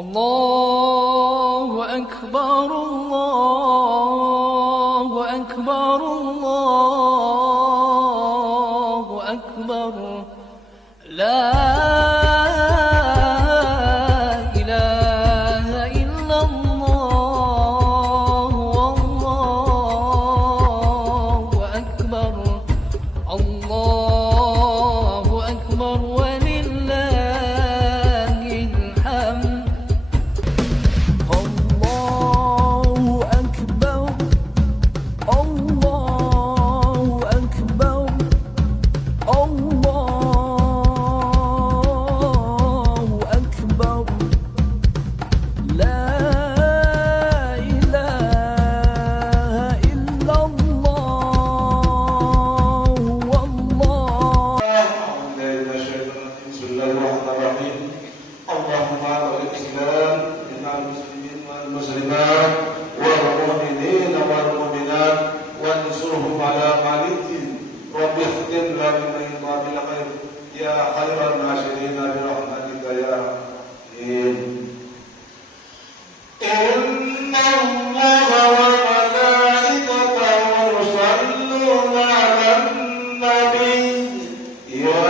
الله أكبر الله أكبر الله أكبر لا إله إلا الله والله أكبر الله أكبر ولله الحمد الله أكبر الله أكبر الله أكبر لا إله إلا الله والله بسم الله الرحمن الرحيم اللهم على الإسلام إن المسلمين والمسلمات والمؤمنين والمؤمنات وانصرهم على معاليهم رب اختم لنا من باطل خير يا خير الناشرين برحمتك يا رحيم إن الله وملائكته يصلون على النبي يا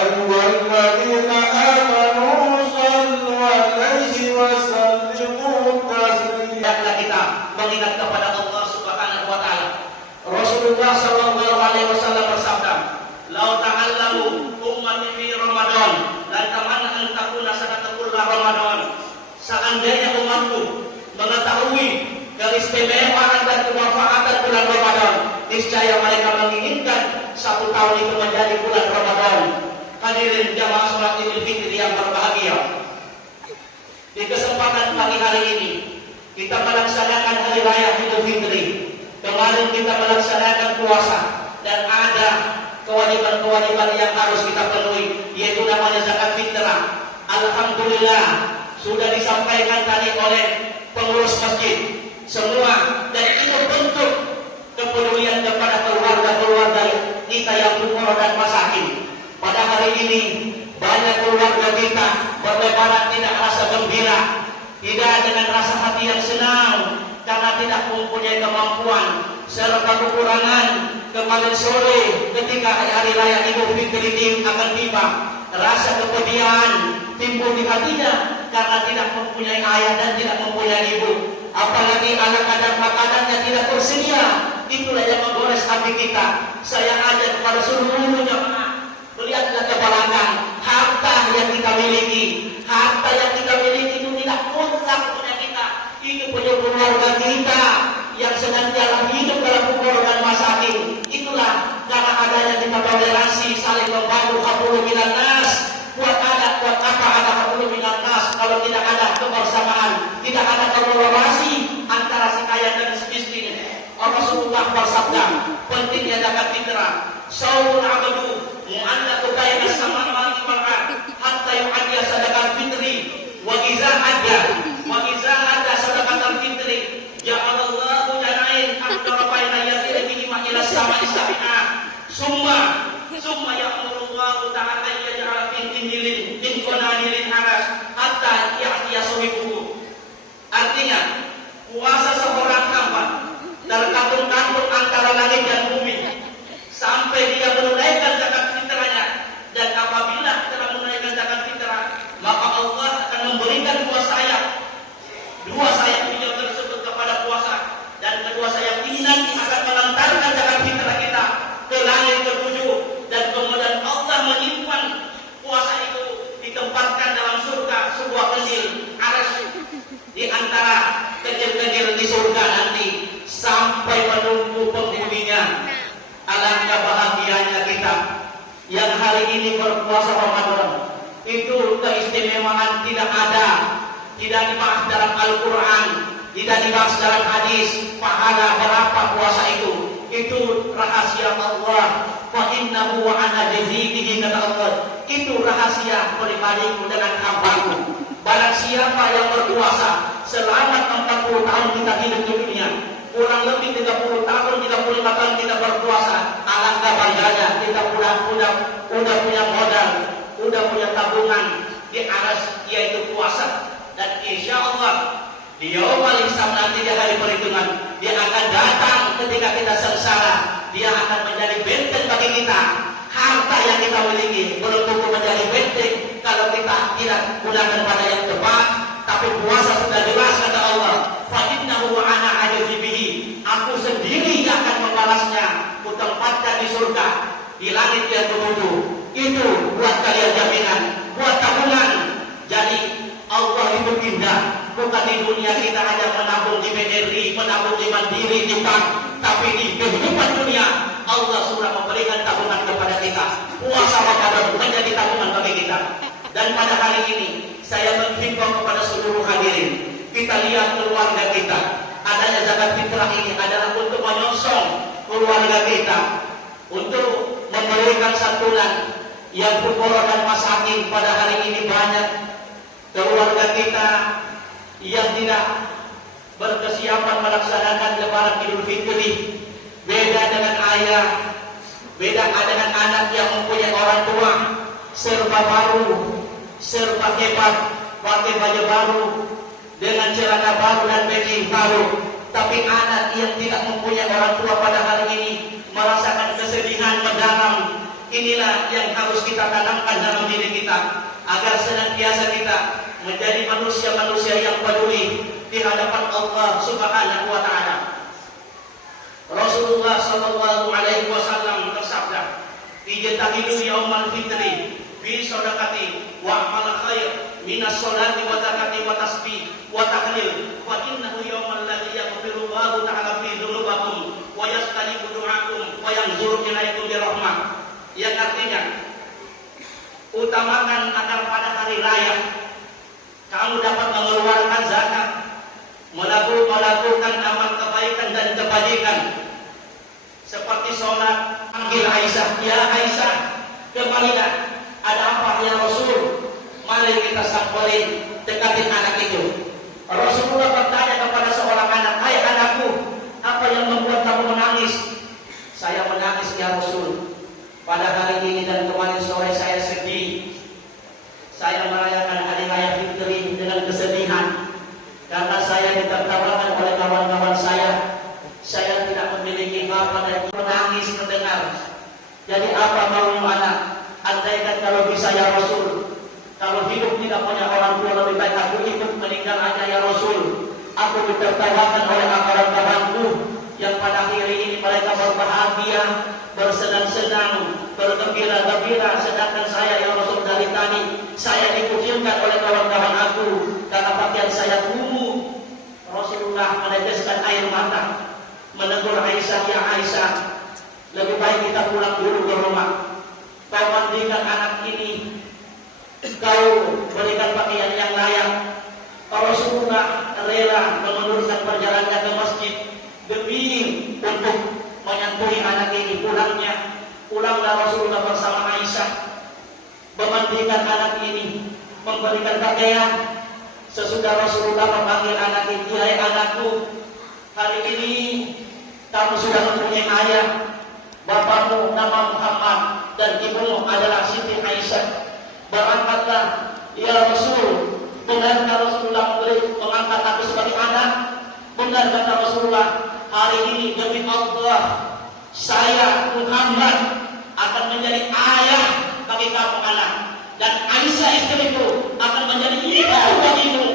أيها الذين آمنوا صلوا عليه وسلموا تسليما. Kita mengingat kepada Allah Subhanahu wa taala. Rasulullah sallallahu alaihi wasallam bersabda, "Lau ta'allamu ummati fi Ramadan, lan tamanna an takuna sanatakullah Ramadan." Seandainya umatku mengetahui keistimewaan dan kemanfaatan bulan Ramadan, niscaya mereka menginginkan satu tahun itu menjadi bulan Ramadan. Hadirin jamaah salat Idul Fitri yang berbahagia. Di kesempatan pagi hari ini kita melaksanakan hari raya Idul Fitri. Kemarin kita melaksanakan puasa dan ada kewajiban-kewajiban yang harus kita penuhi, yaitu namanya zakat fitrah. Alhamdulillah sudah disampaikan tadi oleh pengurus masjid semua, dan itu bentuk kepedulian kepada keluarga-keluarga kita yang fukara dan masakin. Pada hari ini banyak keluarga kita berlebaran tidak rasa gembira, tidak dengan rasa hati yang senang karena tidak mempunyai kemampuan serta kekurangan. Kemarin sore ketika hari raya Idul Fitri ini akan tiba, rasa kepedihan timbul di hatinya karena tidak mempunyai ayah dan tidak mempunyai ibu, apalagi anak dan makanannya tidak tersedia. Itulah yang menggores hati kita. Saya ajak kepada seluruh jemaah, melihatlah ke belakang, harta yang kita miliki, harta yang kita miliki itu tidak mutlak punya kita, itu punya keluarga kita yang senantiasa hidup dalam fukara dan masakin. Itulah karena adanya kita toleransi, saling membantu, hablu minan nas. Buat apa ada hablu minan nas kalau tidak ada kebersamaan, tidak ada kolaborasi antara si kaya dan si miskin. Rasulullah bersabda, pentingnya zakat fitrah. Saul abdu mu'allaqu baina as-sama'i wal ardh hatta yu'addiya sadaqat fitri wa idza adda sadaqat fitri ja'alallahu jana'in antara baina yadihi ila as-sama'i sabi'ah summa ya'murullahu ta'ala yaj'ala fi dinilin dinqanilin aras hatta ya'tiya sawibuhu. Artinya kuasa seorang hamba tergantung antara langit dan bumi sampai dia menunaikan zakat fitrahnya, dan apabila telah menunaikan zakat fitrah maka Allah akan memberikan dua sayap beliau tersebut kepada puasa, dan kedua sayap ini nanti akan mengantarkan zakat fitrah kita ke langit ketujuh, dan kemudian Allah menyimpan puasa itu ditempatkan dalam surga sebuah kecil aras di antara kecil-kecil di surga nanti sampai menunggu penghuninya. Alangkah bahagianya kita yang hari ini berpuasa Ramadan. Itu keistimewaan tidak ada, tidak dibahas dalam Al-Quran, tidak dibahas dalam hadis. Pahala berapa puasa itu? Itu rahasia Allah. Fa innahu wa ana jazihi kata Allah. Itu rahasia pribadiku dengan hambaku. Barang siapa yang berpuasa selama 40 tahun kita hidup di dunia, kurang lebih 30 tahun, 35 tahun kita berpuasa, alangkah bangganya kita udah punya modal, udah punya tabungan di atas, yaitu puasa. Dan Di yaumul hisab nanti, di hari perhitungan, dia akan datang ketika kita sengsara. Dia akan menjadi benteng bagi kita. Harta yang kita miliki belum tentu menjadi benteng kalau kita tidak gunakan pada yang tepat. Tapi puasa sudah jelas kata Allah, fa innahu wa ana ajizu bihi. Aku sendiri yang akan membalasnya. Kutempatkan di surga, di langit yang berwudu. Itu buat kalian jaminan, buat tabungan. Jadi Allah itu indah. Bukan di dunia kita hanya menabung di BRI, menabung di Mandiri, di bank, tapi di kehidupan dunia Allah sudah memberikan tabungan kepada kita. Puasa Ramadan menjadi tabungan bagi kita. Dan pada hari ini saya menghimbau kepada seluruh hadirin, kita lihat keluarga kita. Adanya zakat fitrah ini adalah untuk menyongsong keluarga kita, untuk memberikan santunan yang fuqara dan masakin. Pada hari ini banyak keluarga kita yang tidak berkesiapan melaksanakan Lebaran Idul Fitri. Beda dengan ayah, beda dengan anak yang mempunyai orang tua serba baru, serba hebat, pakai baju baru, dengan celana baru dan baju baru. Tapi anak yang tidak mempunyai orang tua pada hari ini merasakan kesedihan mendalam. Inilah yang harus kita tanamkan dalam diri kita, agar senantiasa kita menjadi manusia-manusia yang peduli di hadapan Allah Subhanahu wa taala. Rasulullah sallallahu alaihi wasallam bersabda, "Ijtahidu yaumal fitri fi shadaqati wa amal khair minas sholati wa zakati wa tasbih wa tahlil wa innahu yaumal ladzi yaghfiru Allahu ta'ala fi dzunubikum wa yastajibu du'akum wa yanzuru ilaikum bi rahmah." Yang artinya, utamakan agar pada hari raya kamu dapat mengeluarkan zakat, melakukan amal kebaikan dan kebajikan, seperti sholat. Panggil Aisyah, ya Aisyah, kembalilah. Ada apa ya Rasul? Mari kita samperin, dekatin anak itu. Rasulullah bertanya kepada seorang anak, hai anakku, apa yang membuat kamu menangis? Saya menangis ya Rasul, pada hari ini dan kemarin sore saya sedih. Saya merayakan hari raya Fitri dengan kesedihan karena saya ditertawakan oleh kawan-kawan saya. Saya tidak memiliki apa dan menangis mendengar. Jadi apa maunya anak? Andaikan kalau bisa ya Rasul, kalau hidup tidak punya orang tua, lebih baik aku ikut meninggal aja ya Rasul. Aku ditertawakan oleh kawan-kawanku yang pada hari ini mereka berbahagia, bersenang-senang, bergembira-gembira, sedangkan saya ya Rasul dari tadi saya dikucilkan oleh kawan-kawan aku karena pakaian saya kumuh. Rasulullah meneteskan air mata, menegur Aisyah, ya Aisyah, lebih baik kita pulang dulu ke rumah. Kau mandikan anak ini, kau berikan pakaian yang layak. Rasulullah rela menurunkan perjalanannya ke masjid demi untuk menyantuni anak ini. Pulanglah Rasulullah bersama Aisyah, memandikan anak ini, memberikan pakaian. Sesudah Rasulullah memanggil anak ini, hai anakku, hari ini kamu sudah mempunyai ayah. Bapakmu nama Muhammad dan ibumu adalah Siti Aisyah. Berangkatlah ya Rasul. Benarkah Rasulullah mengangkat aku sebagai anak? Benar kata Rasulullah, hari ini demi Allah saya Muhammad akan menjadi ayah bagi kamu anak, dan Aisyah istriku akan menjadi ibu bagimu.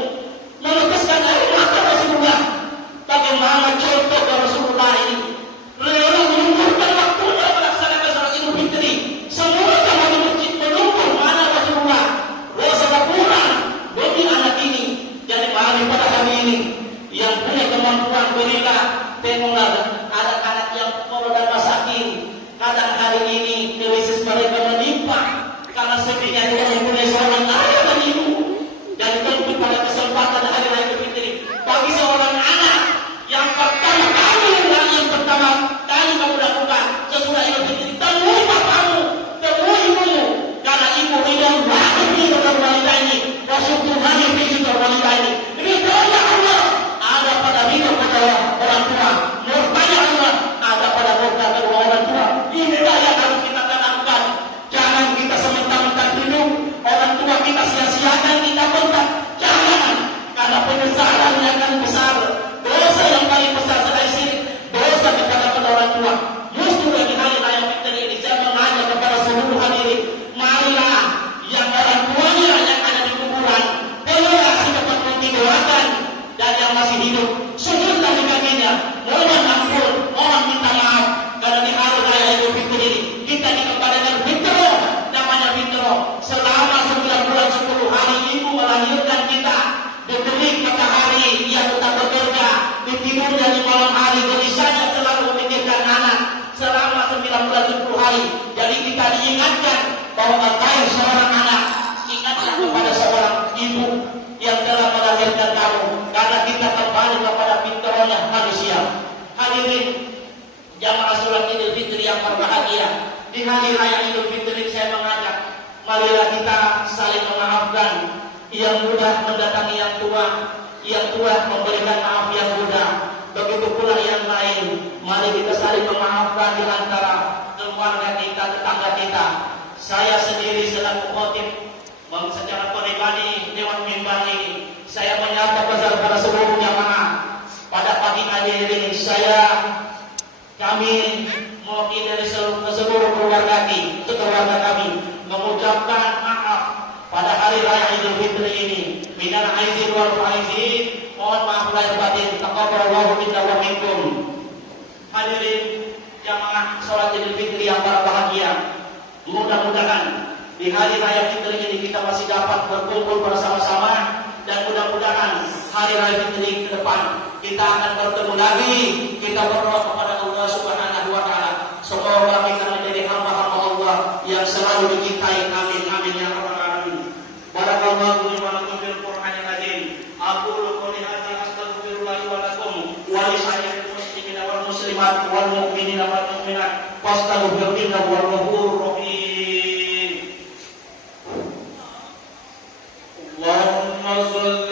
Melukiskan air mata Rasulullah. Bagaimana contoh Rasulullah ini rela menunggukan waktunya melaksanakan salat Idul Fitri. Semua kamu di masjid menunggu mana Rasulullah rasa pulang demi anak ini. Jadi mari pada hari ini yang punya kemampuan berilah. Tengoklah anak-anak yang polos dan masakin. Kadang hari ini krisis mereka menimpa karena sedihnya tidak mempunyai seorang ayah dan ibu, dan tentu diberi matahari yang tetap bekerja di timur dan di malam hari, gelisahnya selalu memikirkan anak selama 970 hari. Jadi kita diingatkan bahwa bagai seorang anak, ingatlah kepada seorang ibu yang telah melahirkan kamu, karena kita kembali kepada fitrahnya manusia. Hadirin jamaah sholat Idul Fitri yang berbahagia, di hari raya Idul Fitri saya mengajak, marilah kita saling memaafkan. Yang muda mendatangi yang tua memberikan maaf yang muda. Begitu pula yang lain, mari kita saling memaafkan di antara keluarga kita, tetangga kita. Saya sendiri selaku khotib, secara pribadi lewat mimbar ini, saya menyapa kepada seluruh jamaah. Pada pagi hari ini kami mewakili dari seluruh keluarga kami mengucapkan maaf pada hari raya Idul Fitri ini. Minal aizin wal faizin, mohon maaf lahir batin. Taqabbalallahu minna wa minkum. Hadirin jamaah salat Idul Fitri yang berbahagia, mudah-mudahan di hari raya Fitri ini kita masih dapat berkumpul bersama-sama, dan mudah-mudahan hari raya Fitri ke depan kita akan bertemu lagi. Kita berdoa kepada Allah Subhanahu wa taala, semoga kita menjadi hamba-hamba Allah yang selalu dicintai. Amin amin ya rabbal alamin. Barakallahu li wa lakum fil Qur'anil azim. Aqulu qouli hadza astaghfirullah wa lakum wa li sa'iril muslimina wal muslimat wal mu'minina wal mu'minat fastaghfiruhu innahu huwal ghafurur rahim. Allahumma shalli